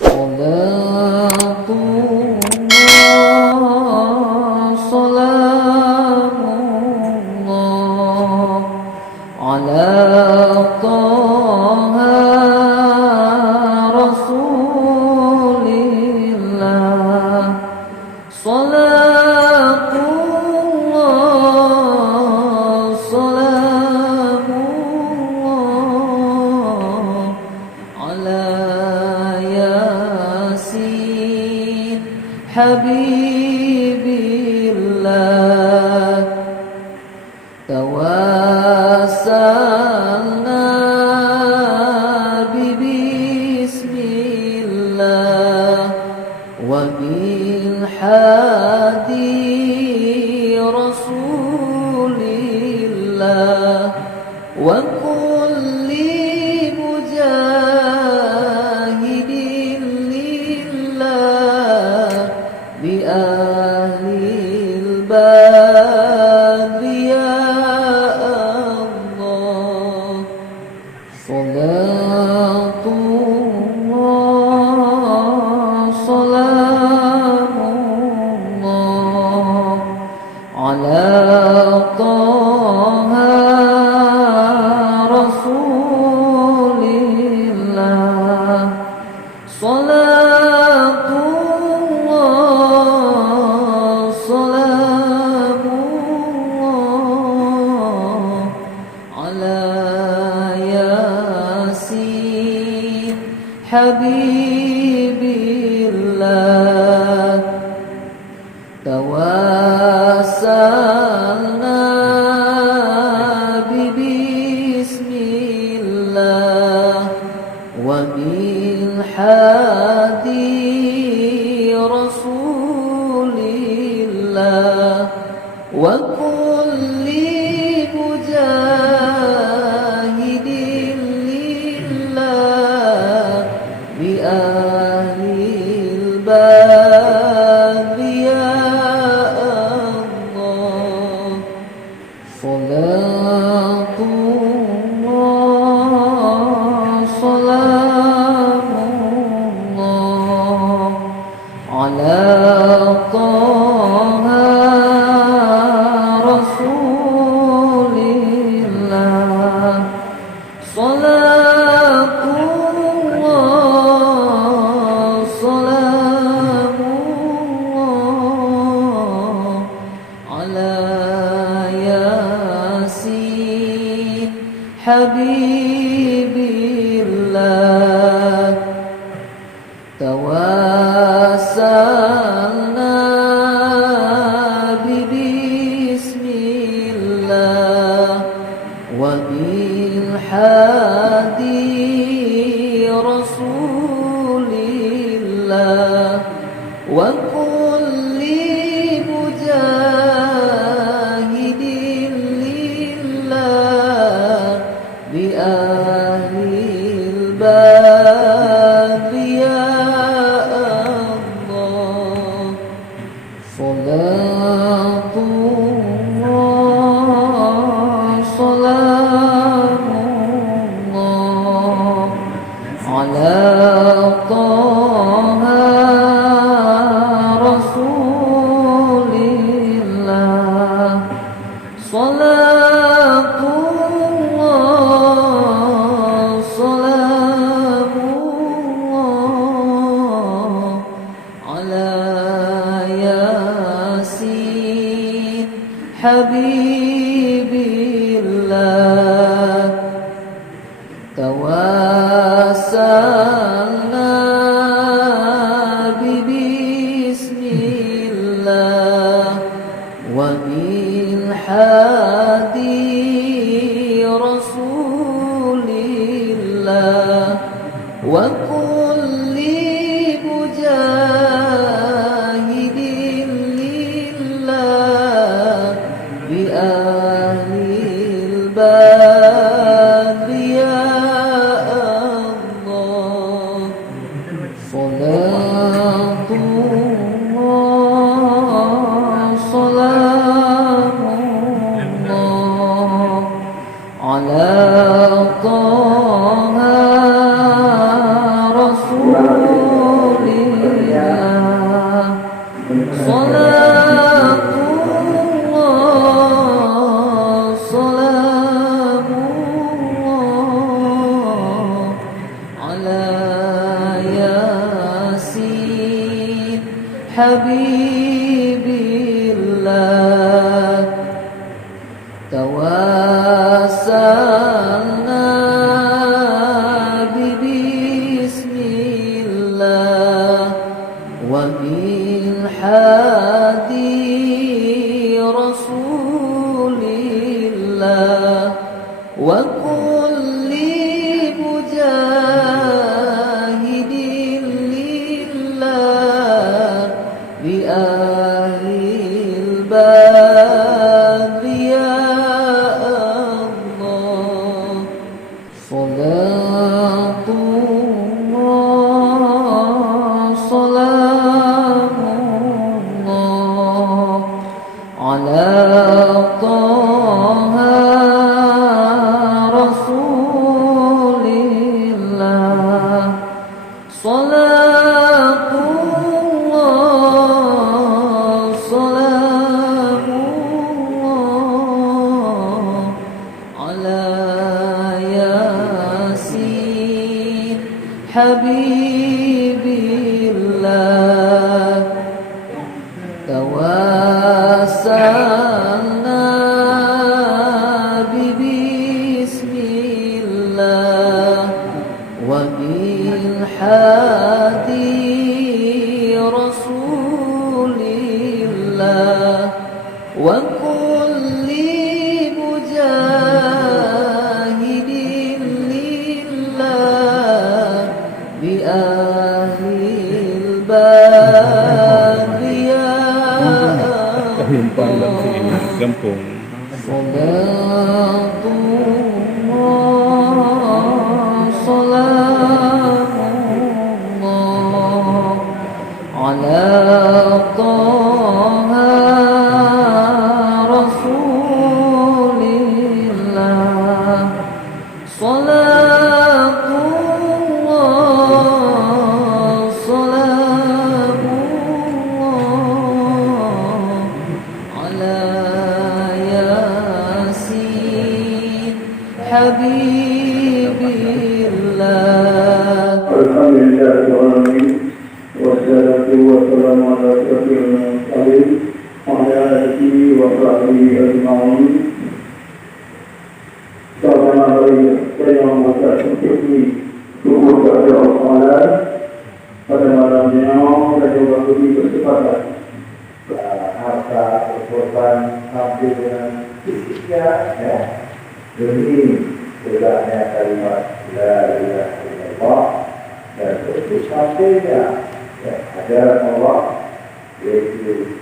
صلاة الله سلام الله على طه رسول الله صلاة الله سلام الله على ياسين حبيب الله توسلنا ببسم الله وبالحادي رسول الله وكل مجاهد لله بأهل الباب يا الله صلاة الله سلام الله على طه رسول الله صلاة الله سلام الله على ياسين حبيب الله توسلنا ببسم الله وبالحادي رسول الله وكل مجاهد لله بأهل الباب يا الله صلاة الله سلام الله على طه رسول الله صلاة الله سلام الله على ياسين حبيب الله توسلنا ببسم الله وبالحادي رسول الله وكل مجاهد لله بأهل الباب يا الله صلاة الله سلام الله على طه رسول الله صلاة الله سلام الله على ياسين حبيب الله توسلنا ببسم الله وبالحادي رسول الله وكل مجاهد لله بأهل الباب يا الله صلاة الله سلام الله على طه رسول حبيب الله توسلنا ببسم الله وبالحادي رسول الله وكل مجاهد لله بأهل الباب يا الله صلاة الله سلام الله على طه رسول الله صلاة الله سلام الله على ياسين حبيب الله توسلنا ببسم الله وبالحادي رسول الله وكل مجاهد لله بأهل الباب يا Kampung صلاة الله سلام الله على طه رسول الله صلاة الله سلام الله على ياسين حبيب الله الحمد لله رب العالمين والصلاة والسلام على أشرف المرسلين وعلى آله وصحبه أجمعين. Karena hari saya memasuki subuh pada salat pada malamnya dan juga lebih bersifat harta korban sampai dengan fisiknya ya demi tegaknya kalimat la ilaha illallah dan itu sampainya ada Allah yaitu